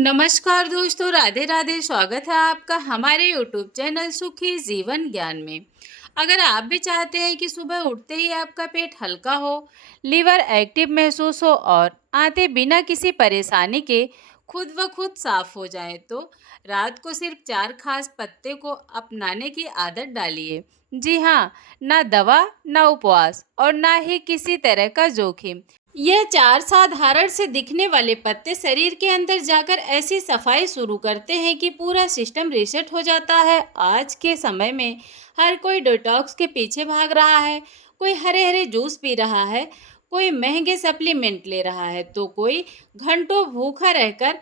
नमस्कार दोस्तों, राधे राधे। स्वागत है आपका हमारे यूट्यूब चैनल सुखी जीवन ज्ञान में। अगर आप भी चाहते हैं कि सुबह उठते ही आपका पेट हल्का हो, लीवर एक्टिव महसूस हो और आंतें बिना किसी परेशानी के खुद व खुद साफ हो जाए, तो रात को सिर्फ 4 खास पत्ते को अपनाने की आदत डालिए। जी हाँ, ना दवा, ना उपवास और ना ही किसी तरह का जोखिम। यह 4 साधारण से दिखने वाले पत्ते शरीर के अंदर जाकर ऐसी सफाई शुरू करते हैं कि पूरा सिस्टम रीसेट हो जाता है। आज के समय में हर कोई डिटॉक्स के पीछे भाग रहा है, कोई हरे हरे जूस पी रहा है, कोई महंगे सप्लीमेंट ले रहा है, तो कोई घंटों भूखा रहकर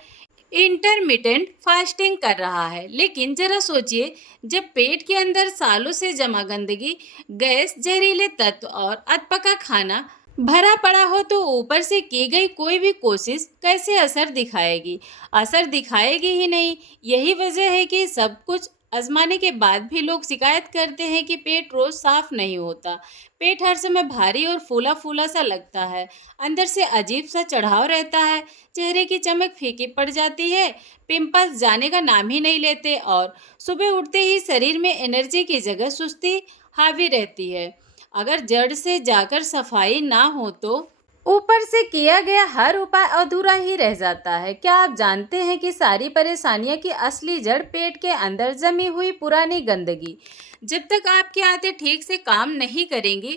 इंटरमिटेंट फास्टिंग कर रहा है। लेकिन जरा सोचिए, जब पेट के अंदर सालों से जमा गंदगी, गैस, जहरीले तत्व और अधपका खाना भरा पड़ा हो, तो ऊपर से की गई कोई भी कोशिश कैसे असर दिखाएगी? असर दिखाएगी ही नहीं। यही वजह है कि सब कुछ आजमाने के बाद भी लोग शिकायत करते हैं कि पेट रोज साफ नहीं होता। पेट हर समय भारी और फूला फूला सा लगता है, अंदर से अजीब सा चढ़ाव रहता है, चेहरे की चमक फीकी पड़ जाती है, पिंपल्स जाने का नाम ही नहीं लेते और सुबह उठते ही शरीर में एनर्जी की जगह सुस्ती हावी रहती है। अगर जड़ से जाकर सफाई ना हो, तो ऊपर से किया गया हर उपाय अधूरा ही रह जाता है। क्या आप जानते हैं कि सारी परेशानियों की असली जड़ पेट के अंदर जमी हुई पुरानी गंदगी। जब तक आपकी आंतें ठीक से काम नहीं करेंगी,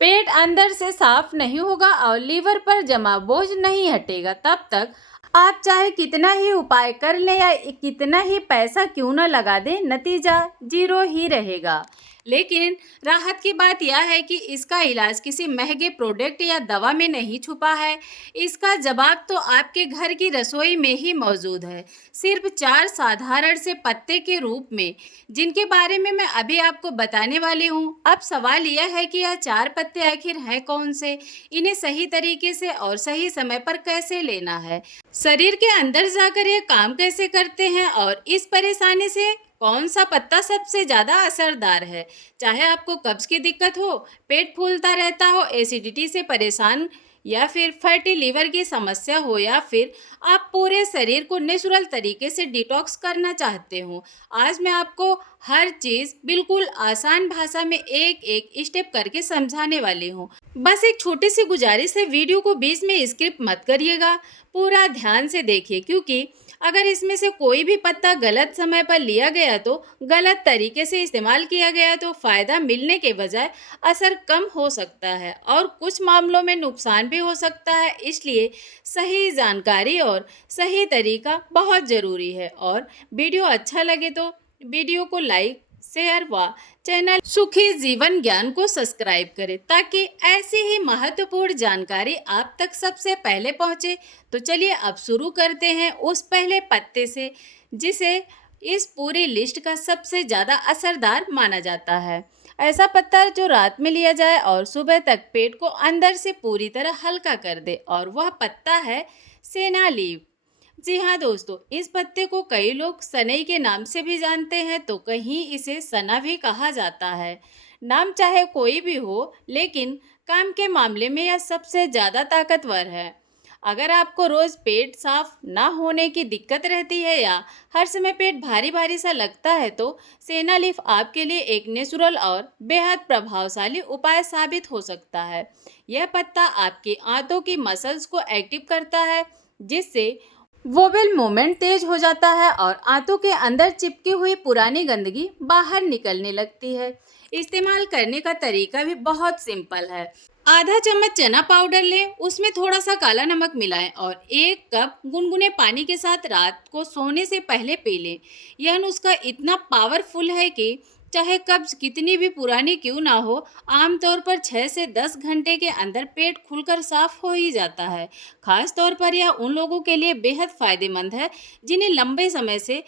पेट अंदर से साफ नहीं होगा और लीवर पर जमा बोझ नहीं हटेगा, तब तक आप चाहे कितना ही उपाय कर लें या कितना ही पैसा क्यों न लगा दें, नतीजा जीरो ही रहेगा। लेकिन राहत की बात यह है कि इसका इलाज किसी महंगे प्रोडक्ट या दवा में नहीं छुपा है। इसका जवाब तो आपके घर की रसोई में ही मौजूद है, सिर्फ 4 साधारण से पत्ते के रूप में, जिनके बारे में मैं अभी आपको बताने वाली हूँ। अब सवाल यह है कि यह 4 पत्ते आखिर हैं कौन से, इन्हें सही तरीके से और सही समय पर कैसे लेना है, शरीर के अंदर जाकर ये काम कैसे करते हैं और इस परेशानी से कौन सा पत्ता सबसे ज़्यादा असरदार है। चाहे आपको कब्ज की दिक्कत हो, पेट फूलता रहता हो, एसिडिटी से परेशान या फिर फैटी लीवर की समस्या हो, या फिर आप पूरे शरीर को नेचुरल तरीके से डिटॉक्स करना चाहते हो, आज मैं आपको हर चीज़ बिल्कुल आसान भाषा में एक एक स्टेप करके समझाने वाली हूँ। बस एक छोटी सी गुजारिश है, वीडियो को बीच में स्किप मत करिएगा, पूरा ध्यान से देखिए, क्योंकि अगर इसमें से कोई भी पत्ता गलत समय पर लिया गया, तो गलत तरीके से इस्तेमाल किया गया, तो फ़ायदा मिलने के बजाय असर कम हो सकता है और कुछ मामलों में नुकसान भी हो सकता है। इसलिए सही जानकारी और सही तरीका बहुत ज़रूरी है। और वीडियो अच्छा लगे तो वीडियो को लाइक, शेयर व चैनल सुखी जीवन ज्ञान को सब्सक्राइब करें, ताकि ऐसी ही महत्वपूर्ण जानकारी आप तक सबसे पहले पहुंचे। तो चलिए अब शुरू करते हैं उस पहले पत्ते से, जिसे इस पूरी लिस्ट का सबसे ज़्यादा असरदार माना जाता है। ऐसा पत्ता जो रात में लिया जाए और सुबह तक पेट को अंदर से पूरी तरह हल्का कर दे, और वह पत्ता है सेना लीव। जी हाँ दोस्तों, इस पत्ते को कई लोग सनई के नाम से भी जानते हैं, तो कहीं इसे सना भी कहा जाता है। नाम चाहे कोई भी हो, लेकिन काम के मामले में यह सबसे ज़्यादा ताकतवर है। अगर आपको रोज़ पेट साफ ना होने की दिक्कत रहती है या हर समय पेट भारी भारी सा लगता है, तो सेना लीफ आपके लिए एक नेचुरल और बेहद प्रभावशाली उपाय साबित हो सकता है। यह पत्ता आपकी आंतों की मसल्स को एक्टिव करता है, जिससे वोवेल मूवमेंट तेज हो जाता है और आंतों के अंदर चिपकी हुई पुरानी गंदगी बाहर निकलने लगती है। इस्तेमाल करने का तरीका भी बहुत सिंपल है। आधा चम्मच चना पाउडर लें, उसमें थोड़ा सा काला नमक मिलाएं और 1 कप गुनगुने पानी के साथ रात को सोने से पहले पी लें। यह नुस्खा इतना पावरफुल है कि चाहे कब्ज कितनी भी पुरानी क्यों ना हो, आमतौर पर 6 से 10 घंटे के अंदर पेट खुलकर साफ हो ही जाता है। खास तौर पर यह उन लोगों के लिए बेहद फायदेमंद है जिन्हें लंबे समय से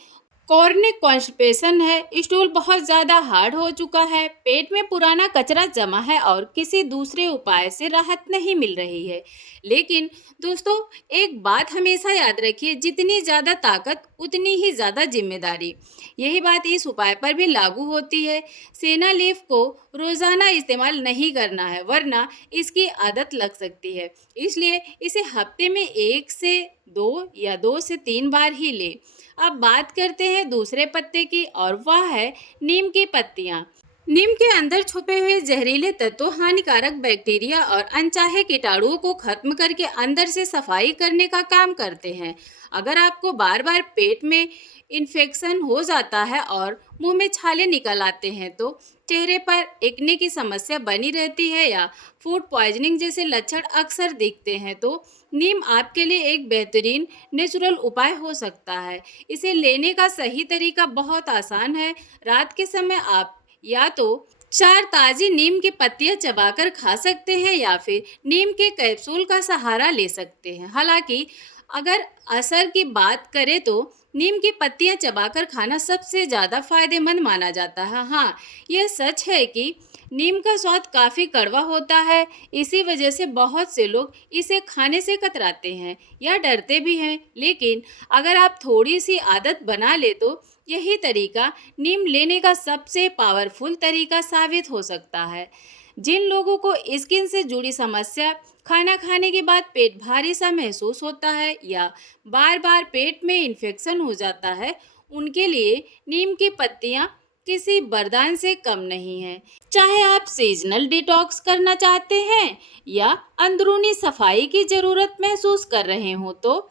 कॉर्निक कॉन्स्टिपेशन है, स्टूल बहुत ज़्यादा हार्ड हो चुका है, पेट में पुराना कचरा जमा है और किसी दूसरे उपाय से राहत नहीं मिल रही है। लेकिन दोस्तों, एक बात हमेशा याद रखिए, जितनी ज़्यादा ताकत उतनी ही ज़्यादा जिम्मेदारी। यही बात इस उपाय पर भी लागू होती है। सेना लीफ को रोज़ाना इस्तेमाल नहीं करना है, वरना इसकी आदत लग सकती है। इसलिए इसे हफ्ते में 1 से 2 या 2 से 3 बार ही लें। अब बात करते हैं दूसरे पत्ते की और वह है नीम की पत्तियाँ। नीम के अंदर छुपे हुए जहरीले तत्व हानिकारक बैक्टीरिया और अनचाहे कीटाणुओं को खत्म करके अंदर से सफाई करने का काम करते हैं। अगर आपको बार बार पेट में इन्फेक्शन हो जाता है और मुंह में छाले निकल आते हैं, तो चेहरे पर एक्ने की समस्या बनी रहती है या फूड पॉइजनिंग जैसे लक्षण अक्सर दिखते हैं, तो नीम आपके लिए एक बेहतरीन नेचुरल उपाय हो सकता है। इसे लेने का सही तरीका बहुत आसान है। रात के समय आप या तो 4 ताज़ी नीम की पत्तियां चबाकर खा सकते हैं या फिर नीम के कैप्सूल का सहारा ले सकते हैं। हालांकि अगर असर की बात करें तो नीम की पत्तियां चबाकर खाना सबसे ज़्यादा फायदेमंद माना जाता है। हाँ, यह सच है कि नीम का स्वाद काफ़ी कड़वा होता है। इसी वजह से बहुत से लोग इसे खाने से कतराते हैं या डरते भी हैं। लेकिन अगर आप थोड़ी सी आदत बना ले तो यही तरीका नीम लेने का सबसे पावरफुल तरीका साबित हो सकता है। जिन लोगों को स्किन से जुड़ी समस्या, खाना खाने के बाद पेट भारी सा महसूस होता है या बार बार पेट में इन्फेक्शन हो जाता है, उनके लिए नीम की पत्तियां किसी वरदान से कम नहीं है। चाहे आप सीजनल डिटॉक्स करना चाहते हैं या अंदरूनी सफाई की ज़रूरत महसूस कर रहे हो, तो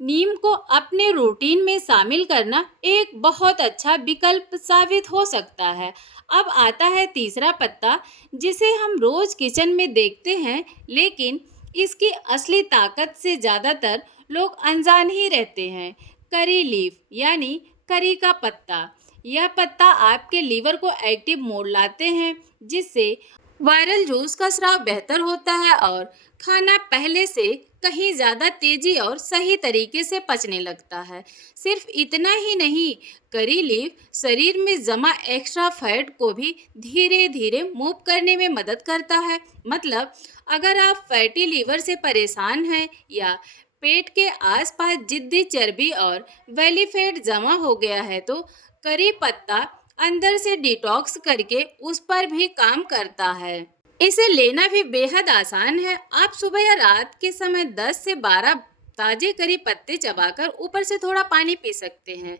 नीम को अपने रूटीन में शामिल करना एक बहुत अच्छा विकल्प साबित हो सकता है। अब आता है तीसरा पत्ता, जिसे हम रोज किचन में देखते हैं, लेकिन इसकी असली ताकत से ज़्यादातर लोग अनजान ही रहते हैं। करी लीफ यानी करी का पत्ता। यह पत्ता आपके लीवर को एक्टिव मोड लाते हैं, जिससे वायरल जूस का स्राव बेहतर होता है और खाना पहले से कहीं ज़्यादा तेजी और सही तरीके से पचने लगता है। सिर्फ इतना ही नहीं, करी लीफ शरीर में जमा एक्स्ट्रा फैट को भी धीरे धीरे मूव करने में मदद करता है। मतलब अगर आप फैटी लीवर से परेशान हैं या पेट के आसपास जिद्दी चर्बी और बेली फैट जमा हो गया है, तो करी पत्ता अंदर से डिटॉक्स करके उस पर भी काम करता है। इसे लेना भी बेहद आसान है। आप सुबह या रात के समय 10 से 12 ताजे करी पत्ते चबाकर ऊपर से थोड़ा पानी पी सकते हैं।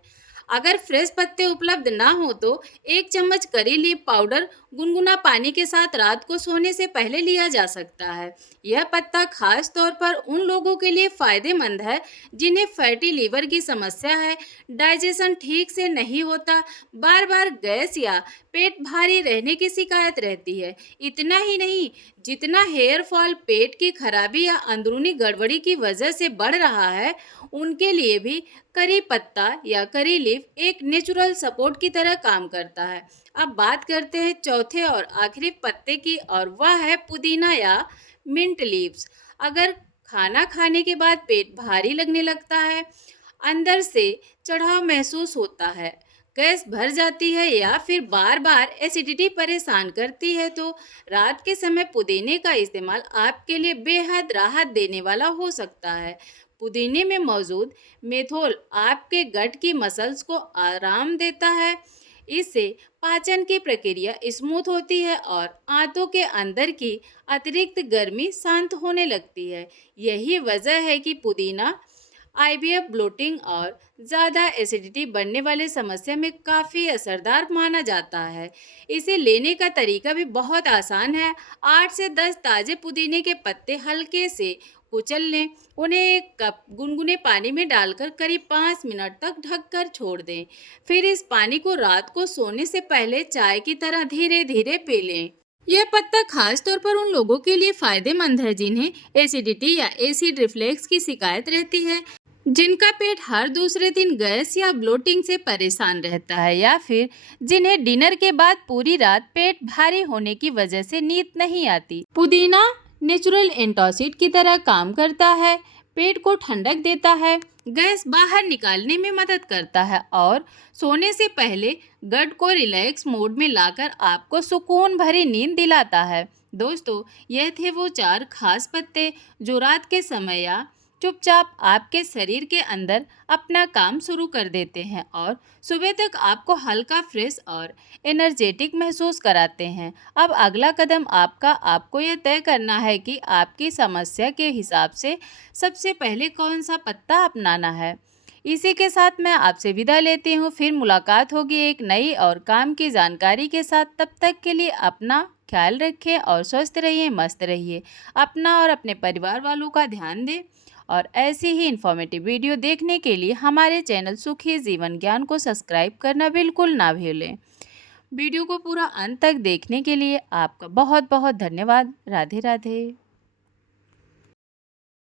अगर फ्रेश पत्ते उपलब्ध ना हो तो 1 चम्मच करी लीफ पाउडर गुनगुना पानी के साथ रात को सोने से पहले लिया जा सकता है। यह पत्ता खास तौर पर उन लोगों के लिए फायदेमंद है जिन्हें फैटी लीवर की समस्या है, डाइजेशन ठीक से नहीं होता, बार बार गैस या पेट भारी रहने की शिकायत रहती है। इतना ही नहीं, जितना हेयर फॉल, पेट की खराबी या अंदरूनी गड़बड़ी की वजह से बढ़ रहा है, उनके लिए भी करी पत्ता या करी लीफ एक नेचुरल सपोर्ट की तरह काम करता है। अब बात करते हैं चौथे और आखिरी पत्ते की और वह है पुदीना या मिंट लीव्स। अगर खाना खाने के बाद पेट भारी लगने लगता है, अंदर से चढ़ाव महसूस होता है, गैस भर जाती है या फिर बार बार एसिडिटी परेशान करती है, तो रात के समय पुदीने का इस्तेमाल आपके लिए बेहद राहत देने वाला हो सकता है। पुदीने में मौजूद मेथोल आपके गट की मसल्स को आराम देता है। इससे पाचन की प्रक्रिया स्मूथ होती है और आंतों के अंदर की अतिरिक्त गर्मी शांत होने लगती है। यही वजह है कि पुदीना आईबीएफ, ब्लोटिंग और ज़्यादा एसिडिटी बढ़ने वाले समस्या में काफ़ी असरदार माना जाता है। इसे लेने का तरीका भी बहुत आसान है। 8 से 10 ताज़े पुदीने के पत्ते हल्के से कुचल लें। उन्हें 1 कप गुनगुने पानी में डालकर करीब 5 मिनट तक ढककर छोड़ दें। फिर इस पानी को रात को सोने से पहले चाय की तरह धीरे धीरे पी लें। यह पत्ता खास तौर पर उन लोगों के लिए फायदेमंद है जिन्हें एसिडिटी या एसिड रिफ्लेक्स की शिकायत रहती है, जिनका पेट हर दूसरे दिन गैस या ब्लोटिंग से परेशान रहता है, या फिर जिन्हें डिनर के बाद पूरी रात पेट भारी होने की वजह से नींद नहीं आती। पुदीना नेचुरल एंटासिड की तरह काम करता है, पेट को ठंडक देता है, गैस बाहर निकालने में मदद करता है और सोने से पहले गट को रिलैक्स मोड में लाकर आपको सुकून भरी नींद दिलाता है। दोस्तों, यह थे वो 4 खास पत्ते जो रात के समय या चुपचाप आपके शरीर के अंदर अपना काम शुरू कर देते हैं और सुबह तक आपको हल्का, फ्रेश और एनर्जेटिक महसूस कराते हैं। अब अगला कदम आपको यह तय करना है कि आपकी समस्या के हिसाब से सबसे पहले कौन सा पत्ता अपनाना है। इसी के साथ मैं आपसे विदा लेती हूँ। फिर मुलाकात होगी एक नई और काम की जानकारी के साथ। तब तक के लिए अपना ख्याल रखें और स्वस्थ रहिए, मस्त रहिए। अपना और अपने परिवार वालों का ध्यान दें और ऐसी ही इन्फॉर्मेटिव वीडियो देखने के लिए हमारे चैनल सुखी जीवन ज्ञान को सब्सक्राइब करना बिल्कुल ना भूलें। वीडियो को पूरा अंत तक देखने के लिए आपका बहुत बहुत धन्यवाद। राधे राधे।